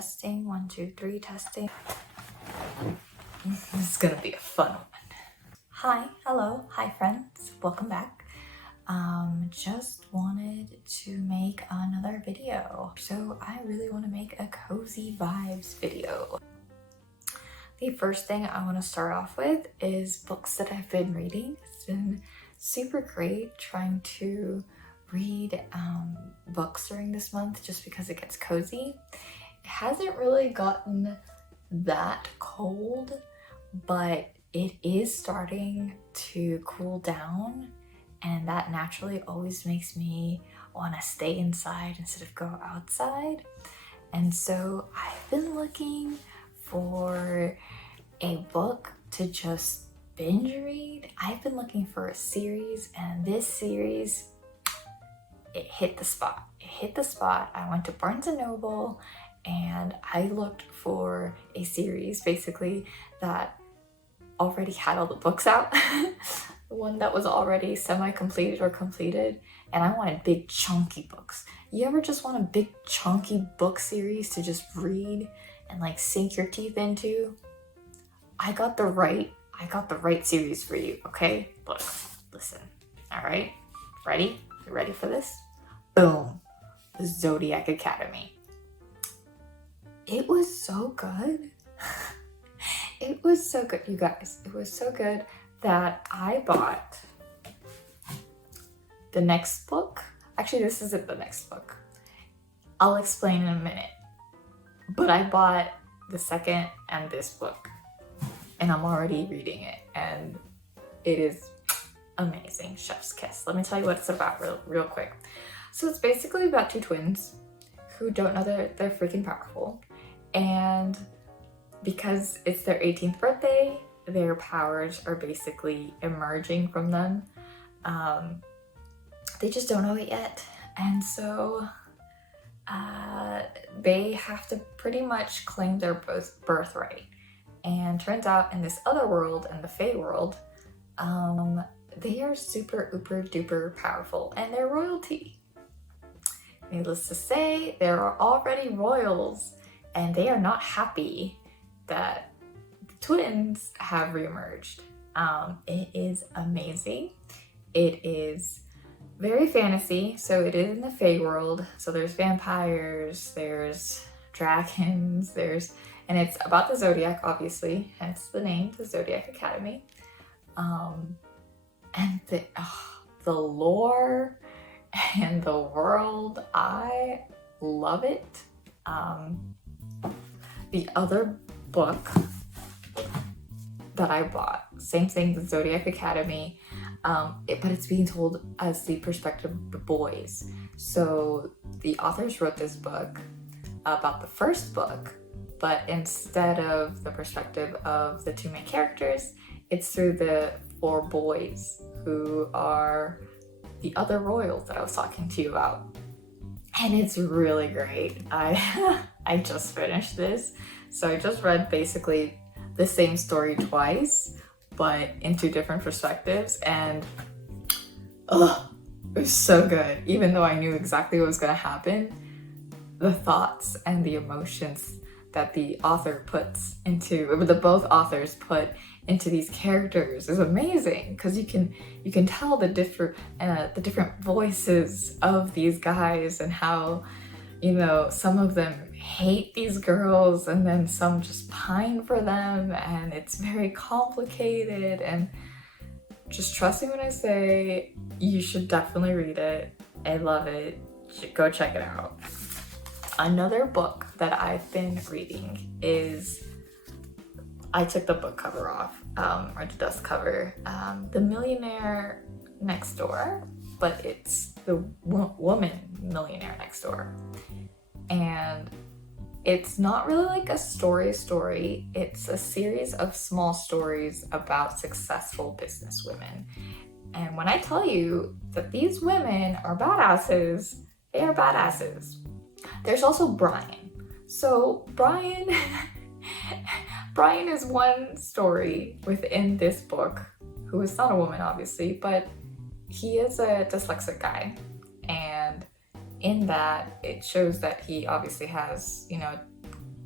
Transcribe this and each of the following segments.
Testing, 1, 2, 3, testing. This is gonna be a fun one. Hi, hello, hi friends, welcome back. Just wanted to make another video. So I really want to make a cozy vibes video. The first thing I want to start off with is books that I've been reading. It's been super great trying to read books during this month just because it gets cozy. It hasn't really gotten that cold, but it is starting to cool down, and that naturally always makes me want to stay inside instead of go outside. And so I've been looking for a book to just binge read. I've been looking for a series, and this series, it hit the spot. It hit the spot. I went to Barnes & Noble and I looked for a series basically that already had all the books out. One that was already semi-completed or completed, and I wanted big chunky books. You ever just want a big chunky book series to just read and like sink your teeth into? I got the right series for you, okay? Look, listen, all right? Ready? You ready for this? Boom, the Zodiac Academy. It was so good. It was so good, you guys. It was so good that I bought the next book. Actually, this isn't the next book. I'll explain in a minute. But I bought the second and this book, and I'm already reading it, and it is amazing. Chef's kiss. Let me tell you what it's about real quick. So it's basically about two twins who don't know they're freaking powerful, and because it's their 18th birthday, their powers are basically emerging from them. They just don't know it yet, and so they have to pretty much claim their birthright. And turns out in this other world, in the Fae world, they are super uber duper powerful, and they're royalty. Needless to say, there are already royals, and they are not happy that the twins have reemerged. It is amazing. It is very fantasy, so it is in the Fae world. So there's vampires, there's dragons, and it's about the Zodiac, obviously, hence the name, the Zodiac Academy. And the lore and the world, I love it. The other book that I bought, same thing, the Zodiac Academy, but it's being told as the perspective of the boys. So the authors wrote this book about the first book, but instead of the perspective of the two main characters, it's through the four boys who are the other royals that I was talking to you about. And it's really great. I just finished this. So I just read basically the same story twice, but in two different perspectives, and it was so good. Even though I knew exactly what was gonna happen, the thoughts and the emotions that the author puts into, or the both authors put into these characters is amazing, because you can tell the different voices of these guys, and how, you know, some of them hate these girls and then some just pine for them, and it's very complicated. And just trust me when I say you should definitely read it. I love it. Go check it out. Another book that I've been reading is, I took the book cover off, or the dust cover, The Millionaire Next Door, but it's the woman millionaire next door. And it's not really like a story, it's a series of small stories about successful businesswomen. And when I tell you that these women are badasses, they are badasses. There's also Brian. So Brian is one story within this book, who is not a woman obviously, but he is a dyslexic guy. And in that, it shows that he obviously has, you know,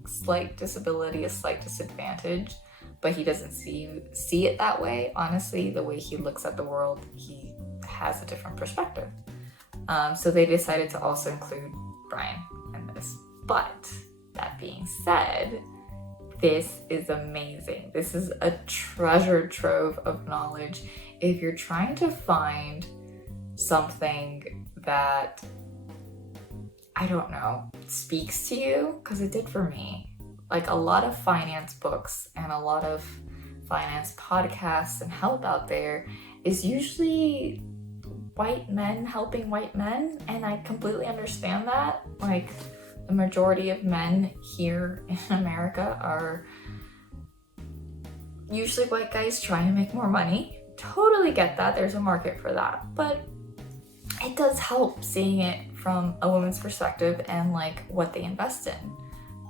slight disability, a slight disadvantage, but he doesn't see it that way. Honestly, the way he looks at the world, he has a different perspective. So they decided to also include Brian in this. But that being said, this is amazing. This is a treasure trove of knowledge. If you're trying to find something that, I don't know, speaks to you, because it did for me. Like a lot of finance books and a lot of finance podcasts and help out there is usually white men helping white men, and I completely understand that. Like, the majority of men here in America are usually white guys trying to make more money. Totally get that, there's a market for that, but it does help seeing it from a woman's perspective and like what they invest in.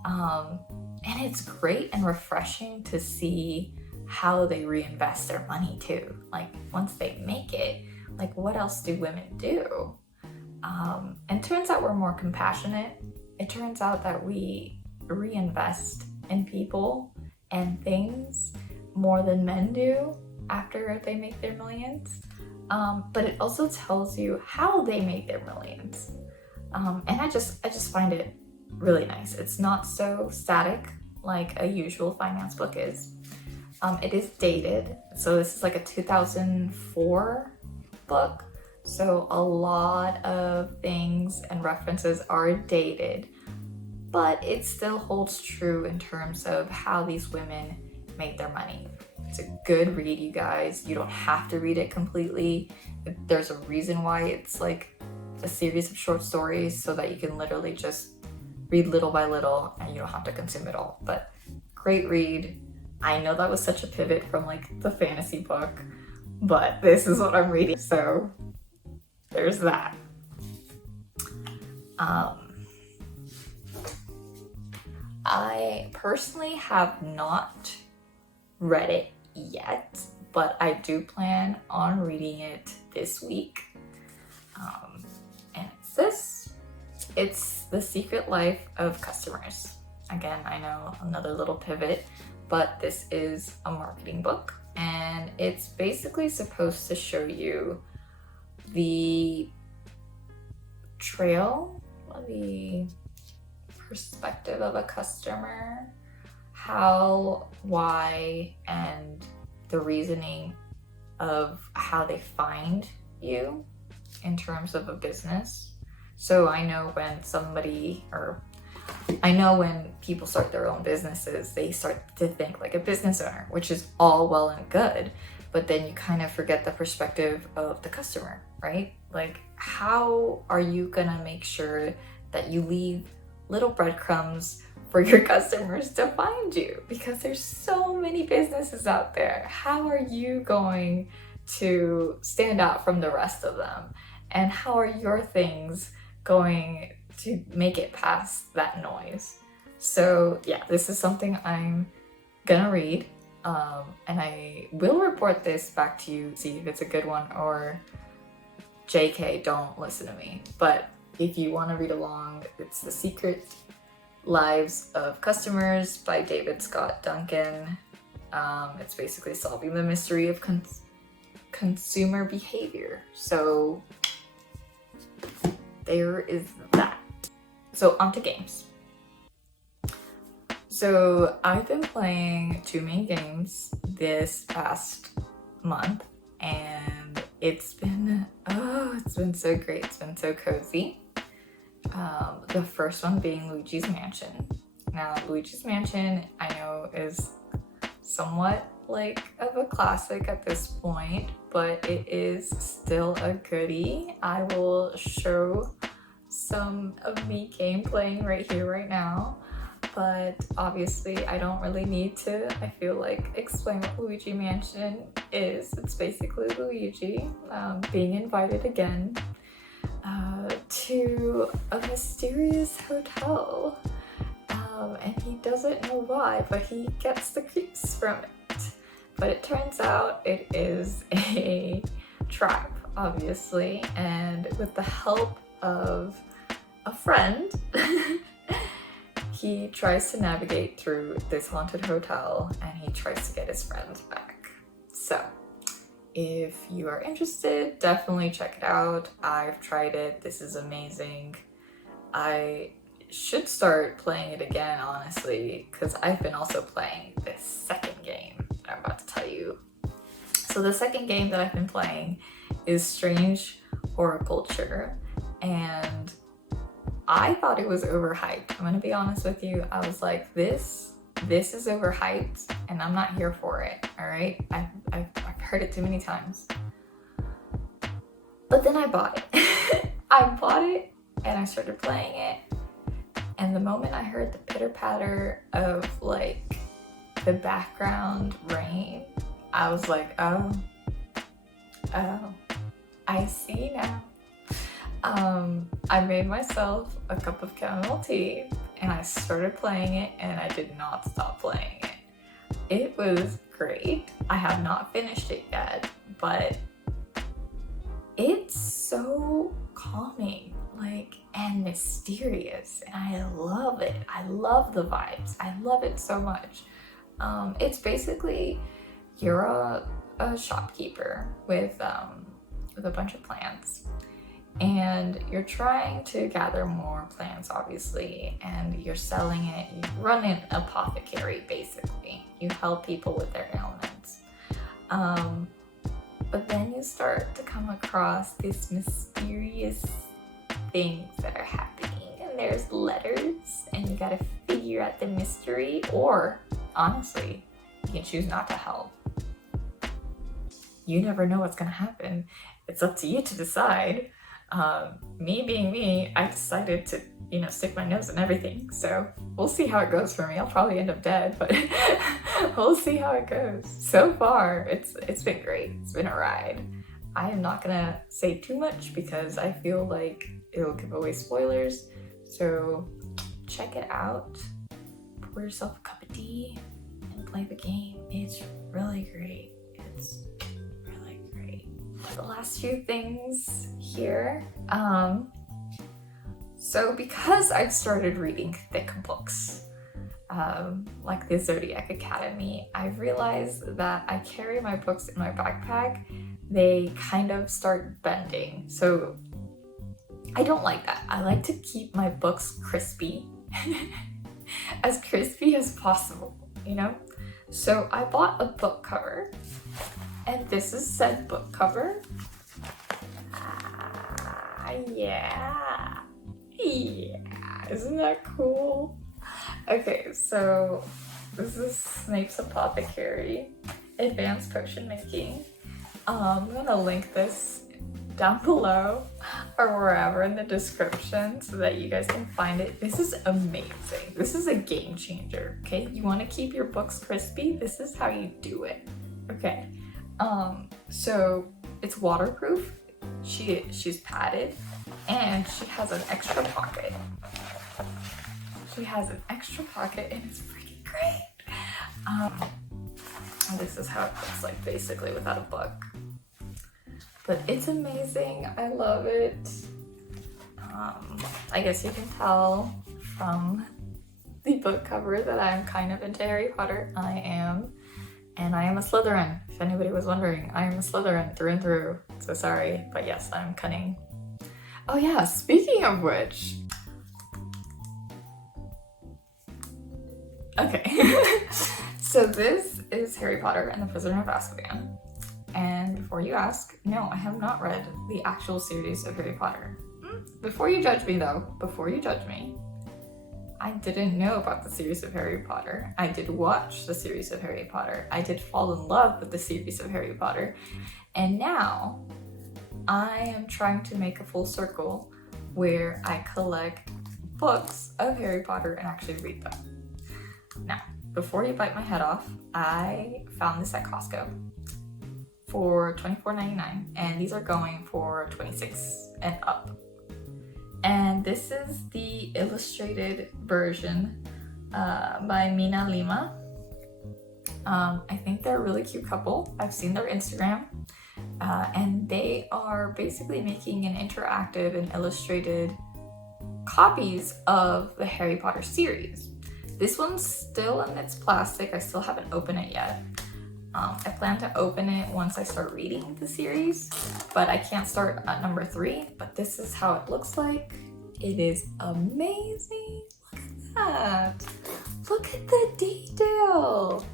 And it's great and refreshing to see how they reinvest their money too. Like once they make it, like what else do women do? And it turns out we're more compassionate. It turns out that we reinvest in people and things more than men do after they make their millions. But it also tells you how they make their millions. And I just find it really nice. It's not so static like a usual finance book is. It is dated. So this is like a 2004 book. So a lot of things and references are dated, but it still holds true in terms of how these women make their money. It's a good read, you guys. You don't have to read it completely. There's a reason why it's like a series of short stories, so that you can literally just read little by little and you don't have to consume it all. But great read. I know that was such a pivot from like the fantasy book, but this is what I'm reading, so there's that. I personally have not read it yet, but I do plan on reading it this week. And it's this. It's The Secret Life of Customers. Again, I know, another little pivot, but this is a marketing book, and it's basically supposed to show you the the perspective of a customer, how, why, and the reasoning of how they find you in terms of a business. So I know when when people start their own businesses, they start to think like a business owner, which is all well and good, but then you kind of forget the perspective of the customer, right? Like, how are you gonna make sure that you leave little breadcrumbs for your customers to find you? Because there's so many businesses out there. How are you going to stand out from the rest of them? And how are your things going to make it past that noise? So yeah, this is something I'm gonna read, and I will report this back to you, see if it's a good one, or JK, don't listen to me. But if you want to read along, it's The Secret Lives of Customers by David Scott Duncan. It's basically solving the mystery of consumer behavior. So there is that. So on to games. So I've been playing 2 main games this past month, and it's been so great. It's been so cozy. The first one being Luigi's Mansion. Now, Luigi's Mansion, I know, is somewhat like of a classic at this point, but it is still a goodie. I will show some of me gameplaying right here, right now, but obviously I don't really need to, I feel like, explain what Luigi Mansion is. It's basically Luigi being invited again to a mysterious hotel, and he doesn't know why, but he gets the creeps from it. But it turns out it is a trap, obviously, and with the help of a friend, he tries to navigate through this haunted hotel and he tries to get his friends back. So if you are interested, definitely check it out. I've tried it. This is amazing. I should start playing it again, honestly, because I've been also playing this second game that I'm about to tell you. So the second game that I've been playing is Strange Horiculture, and I thought it was overhyped. I'm gonna be honest with you. I was like, this is overhyped and I'm not here for it, all right? I've heard it too many times. But then I bought it. I bought it and I started playing it. And the moment I heard the pitter patter of like the background rain, I was like, oh, I see now. I made myself a cup of chamomile tea and I started playing it and I did not stop playing it. It was great. I have not finished it yet, but it's so calming, like, and mysterious, and I love it. I love the vibes. I love it so much. It's basically you're a shopkeeper with a bunch of plants, and you're trying to gather more plants, obviously, and you're selling it. You run an apothecary, basically. You help people with their ailments. But then you start to come across these mysterious things that are happening, and there's letters, and you gotta figure out the mystery, or honestly, you can choose not to help. You never know what's gonna happen. It's up to you to decide. Me being me, I decided to, stick my nose in everything. So we'll see how it goes for me. I'll probably end up dead, but we'll see how it goes. So far, it's been great. It's been a ride. I am not gonna say too much because I feel like it'll give away spoilers. So check it out. Pour yourself a cup of tea and play the game. It's really great. It's really great. The last few things here. So because I've started reading thick books, like the Zodiac Academy, I realized that I carry my books in my backpack. They kind of start bending. So I don't like that. I like to keep my books crispy, as crispy as possible, So I bought a book cover, and this is said book cover. Yeah, isn't that cool? Okay, so this is Snape's Apothecary, Advanced Potion Making. I'm gonna link this down below or wherever in the description so that you guys can find it. This is amazing. This is a game changer, okay? You wanna keep your books crispy? This is how you do it, okay? So it's waterproof. She's padded, and she has an extra pocket. She has an extra pocket, and it's freaking great. This is how it looks like, basically, without a book. But it's amazing. I love it. I guess you can tell from the book cover that I'm kind of into Harry Potter. I am. And I am a Slytherin. If anybody was wondering, I am a Slytherin through and through. So sorry, but yes, I'm cunning. Oh yeah, speaking of which. Okay. So this is Harry Potter and the Prisoner of Azkaban. And before you ask, no, I have not read the actual series of Harry Potter. Before you judge me though, I didn't know about the series of Harry Potter. I did watch the series of Harry Potter. I did fall in love with the series of Harry Potter. And now I am trying to make a full circle where I collect books of Harry Potter and actually read them. Now, before you bite my head off, I found this at Costco for $24.99, and these are going for $26 and up. And this is the illustrated version by MinaLima. I think they're a really cute couple. I've seen their Instagram, and they are basically making an interactive and illustrated copies of the Harry Potter series. This one's still in its plastic. I still haven't opened it yet. I plan to open it once I start reading the series, but I can't start at number 3. But this is how it looks like. It is amazing. Look at that. Look at the detail.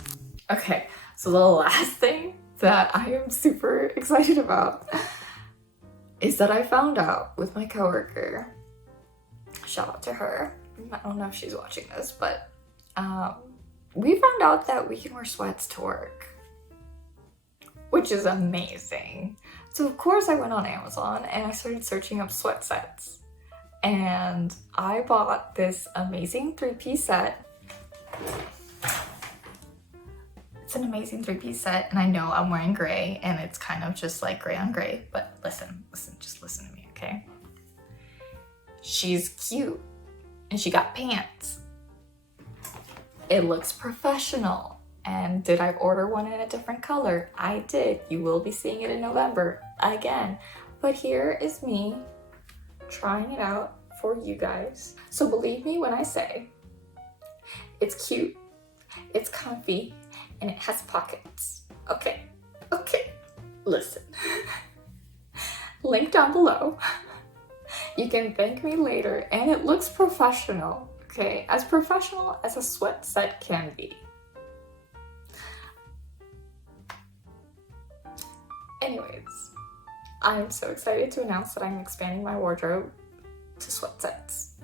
Okay, so the last thing that I am super excited about is that I found out with my coworker, shout out to her, I don't know if she's watching this, but we found out that we can wear sweats to work, which is amazing. So of course I went on Amazon and I started searching up sweat sets, and I bought this amazing 3-piece set. It's an amazing 3-piece set, and I know I'm wearing gray and it's kind of just like gray on gray, but listen, just listen to me, okay? She's cute and she got pants. It looks professional. And did I order one in a different color? I did. You will be seeing it in November again. But here is me trying it out for you guys. So believe me when I say it's cute, it's comfy, and it has pockets. Okay, listen. Link down below. You can thank me later, and it looks professional, okay? As professional as a sweat set can be. Anyways, I'm so excited to announce that I'm expanding my wardrobe to sweat sets.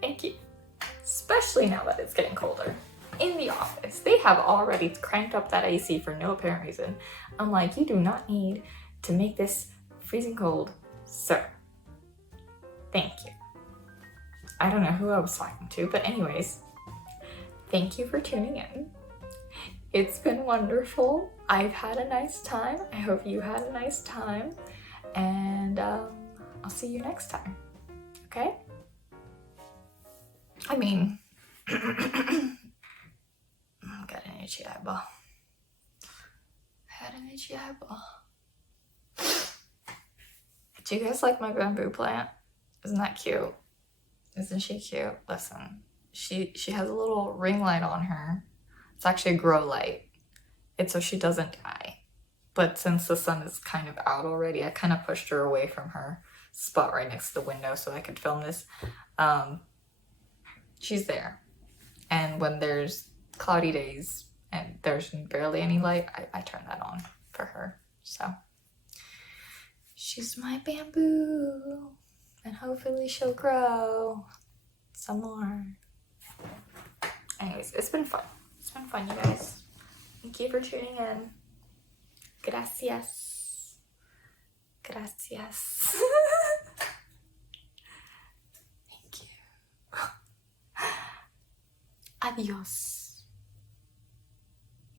Thank you. Especially now that it's getting colder. In the office, they have already cranked up that AC for no apparent reason. I'm like, you do not need to make this freezing cold, sir. Thank you. I don't know who I was talking to, but anyways, thank you for tuning in. It's been wonderful. I've had a nice time. I hope you had a nice time. And I'll see you next time. Okay? I mean, got an itchy eyeball. Had an itchy eyeball. Do you guys like my bamboo plant? Isn't that cute? Isn't she cute? Listen, she has a little ring light on her. It's actually a grow light. It's so she doesn't die. But since the sun is kind of out already, I kind of pushed her away from her spot right next to the window so I could film this. She's there. And when there's cloudy days and there's barely any light, I turn that on for her. So she's my bamboo. And hopefully she'll grow some more. Anyways, it's been fun. It's been fun, you guys. Thank you for tuning in. Gracias. Gracias. Thank you. Adios.